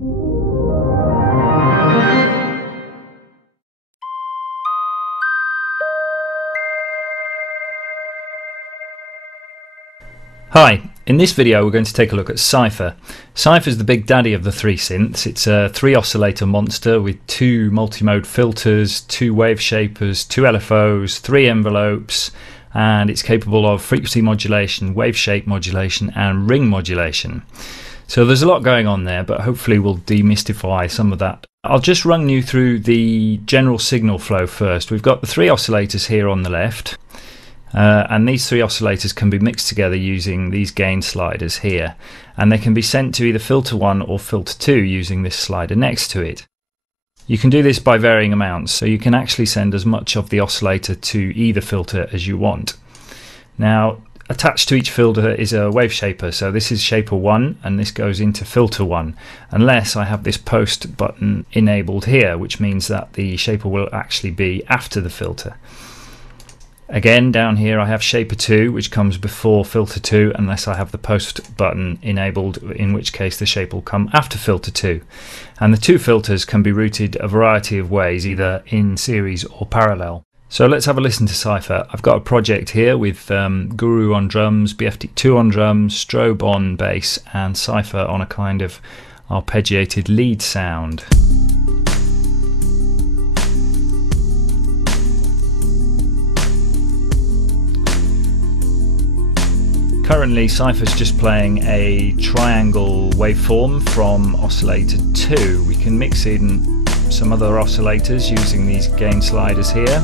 Hi, in this video we're going to take a look at Cypher. Cypher is the big daddy of the three synths. It's a 3 oscillator monster with 2 multi-mode filters, 2 wave shapers, 2 LFOs, 3 envelopes, and it's capable of frequency modulation, wave shape modulation and ring modulation. So there's a lot going on there, but hopefully we'll demystify some of that. I'll just run you through the general signal flow first. We've got the 3 oscillators here on the left. And these 3 oscillators can be mixed together using these gain sliders here, and they can be sent to either filter 1 or filter 2 using this slider next to it. You can do this by varying amounts, so you can actually send as much of the oscillator to either filter as you want. Now, attached to each filter is a wave shaper, so this is shaper 1 and this goes into filter 1, unless I have this post button enabled here, which means that the shaper will actually be after the filter. Again, down here I have shaper 2, which comes before filter 2 unless I have the post button enabled, in which case the shape will come after filter 2. And the 2 filters can be routed a variety of ways, either in series or parallel. So let's have a listen to Cypher. I've got a project here with Guru on drums, BFD2 on drums, Strobe on bass and Cypher on a kind of arpeggiated lead sound. Currently Cypher's just playing a triangle waveform from oscillator 2. We can mix in some other oscillators using these gain sliders here.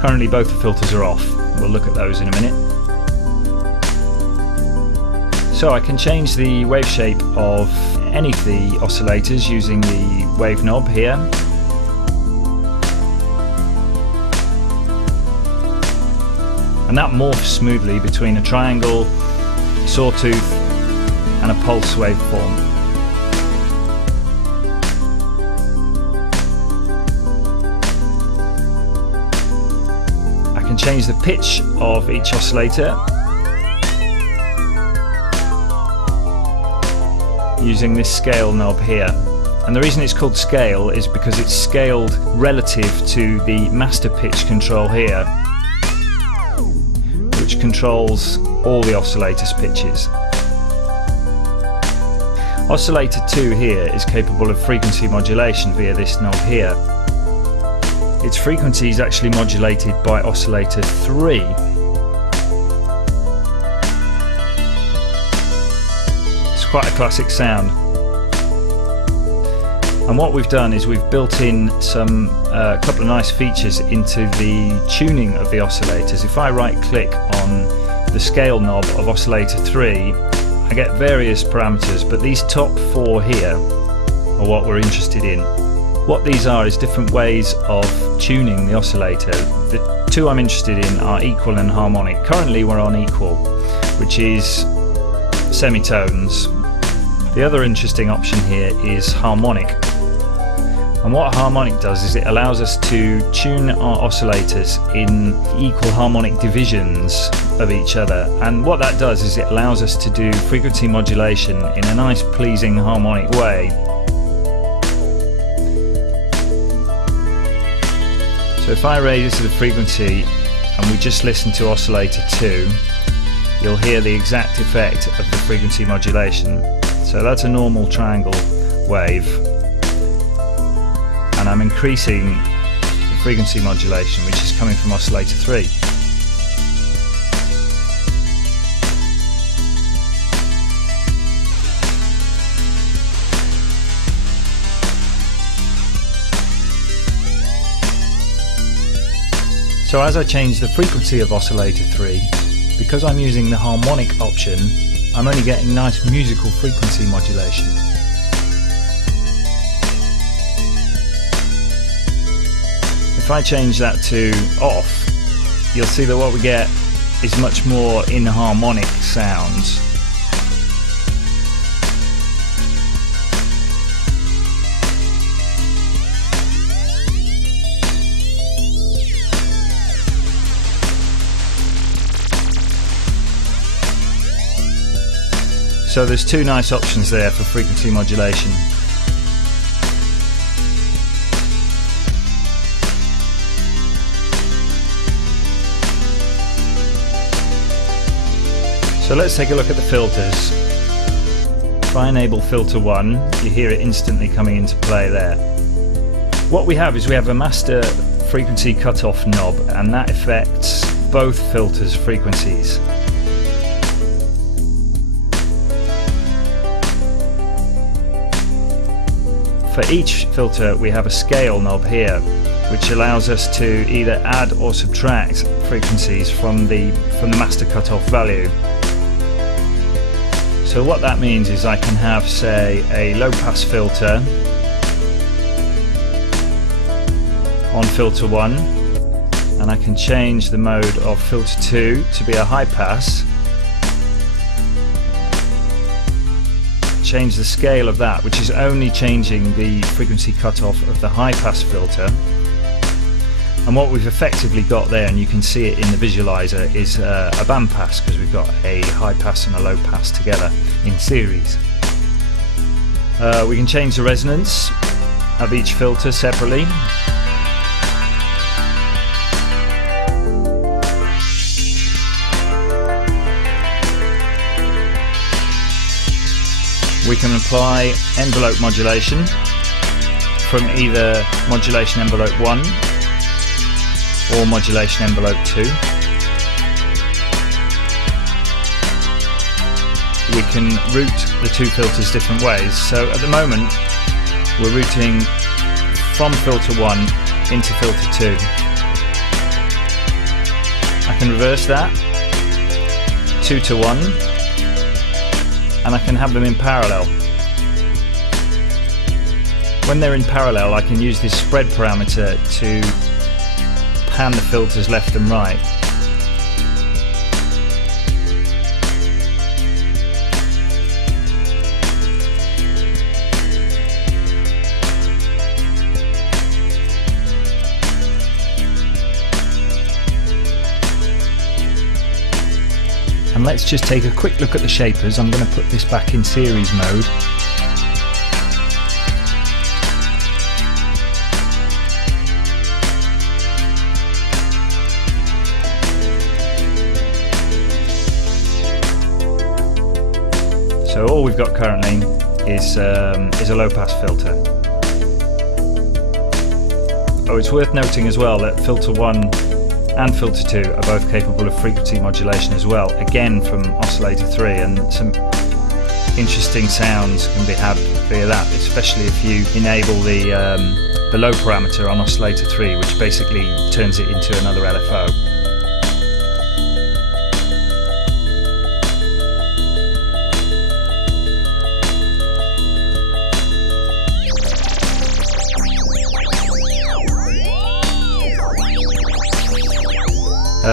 Currently both the filters are off. We'll look at those in a minute. So I can change the wave shape of any of the oscillators using the wave knob here. And that morphs smoothly between a triangle, sawtooth and a pulse waveform. I can change the pitch of each oscillator using this scale knob here. And the reason it's called scale is because it's scaled relative to the master pitch control here, which controls all the oscillator's pitches. Oscillator 2 here is capable of frequency modulation via this knob here. Its frequency is actually modulated by oscillator 3. It's quite a classic sound. And what we've done is we've built in some couple of nice features into the tuning of the oscillators. If I right click on the scale knob of oscillator 3, I get various parameters, but these top 4 here are what we're interested in. What these are is different ways of tuning the oscillator. The 2 I'm interested in are equal and harmonic. Currently we're on equal, which is semitones. The other interesting option here is harmonic. And what harmonic does is it allows us to tune our oscillators in equal harmonic divisions of each other. And what that does is it allows us to do frequency modulation in a nice, pleasing, harmonic way. So if I raise the frequency and we just listen to oscillator 2, you'll hear the exact effect of the frequency modulation. So that's a normal triangle wave. And I'm increasing the frequency modulation, which is coming from oscillator 3. So as I change the frequency of oscillator 3, because I'm using the harmonic option, I'm only getting nice musical frequency modulation. If I change that to off, you'll see that what we get is much more inharmonic sounds. So there's two nice options there for frequency modulation. So let's take a look at the filters. If I enable filter 1, you hear it instantly coming into play there. What we have is we have a master frequency cutoff knob, and that affects both filters' frequencies. For each filter we have a scale knob here, which allows us to either add or subtract frequencies from the master cutoff value. So what that means is I can have, say, a low pass filter on filter 1, and I can change the mode of filter 2 to be a high pass, change the scale of that, which is only changing the frequency cutoff of the high pass filter. And what we've effectively got there, and you can see it in the visualizer, is a band pass, because we've got a high pass and a low pass together in series. We can change the resonance of each filter separately. We can apply envelope modulation from either modulation envelope 1 or modulation envelope 2. We can route the two filters different ways. So at the moment we're routing from filter 1 into filter 2. I can reverse that 2 to 1, and I can have them in parallel. When they're in parallel, I can use this spread parameter to pan the filters left and right. And let's just take a quick look at the shapers. I'm going to put this back in series mode. So all we've got currently is a low pass filter. Oh, it's worth noting as well that filter 1 and filter 2 are both capable of frequency modulation as well, again from oscillator 3, and some interesting sounds can be had via that, especially if you enable the low parameter on oscillator 3, which basically turns it into another LFO.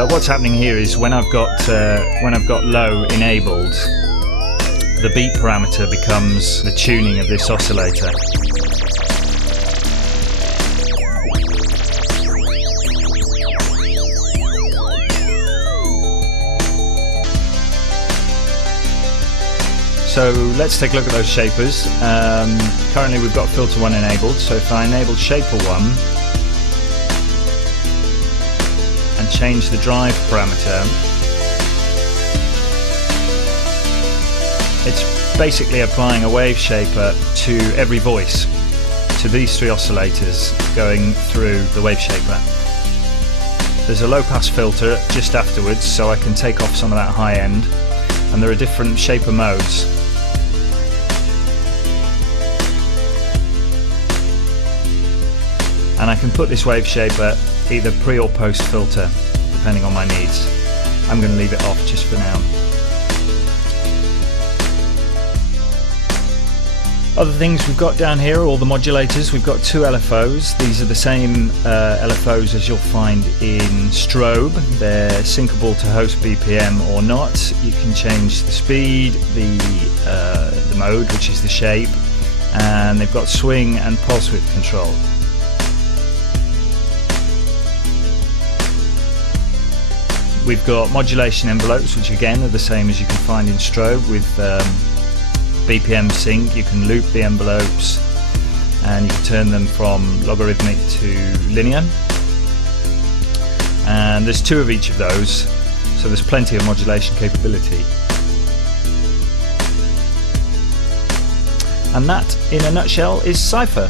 What's happening here is when I've got low enabled, the beat parameter becomes the tuning of this oscillator. So let's take a look at those shapers. Currently we've got filter 1 enabled, so if I enable shaper 1 and change the drive parameter, it's basically applying a wave shaper to every voice, to these three oscillators going through the wave shaper. There's a low pass filter just afterwards, so I can take off some of that high end, and there are different shaper modes. And I can put this wave shaper either pre or post filter, depending on my needs. I'm going to leave it off just for now. Other things we've got down here are all the modulators. We've got two LFOs. These are the same LFOs as you'll find in strobe. They're syncable to host BPM or not. You can change the speed, the mode, which is the shape, and they've got swing and pulse width control. We've got modulation envelopes, which again are the same as you can find in strobe, with BPM sync, you can loop the envelopes, and you can turn them from logarithmic to linear. And there's 2 of each of those, so there's plenty of modulation capability. And that, in a nutshell, is Cypher.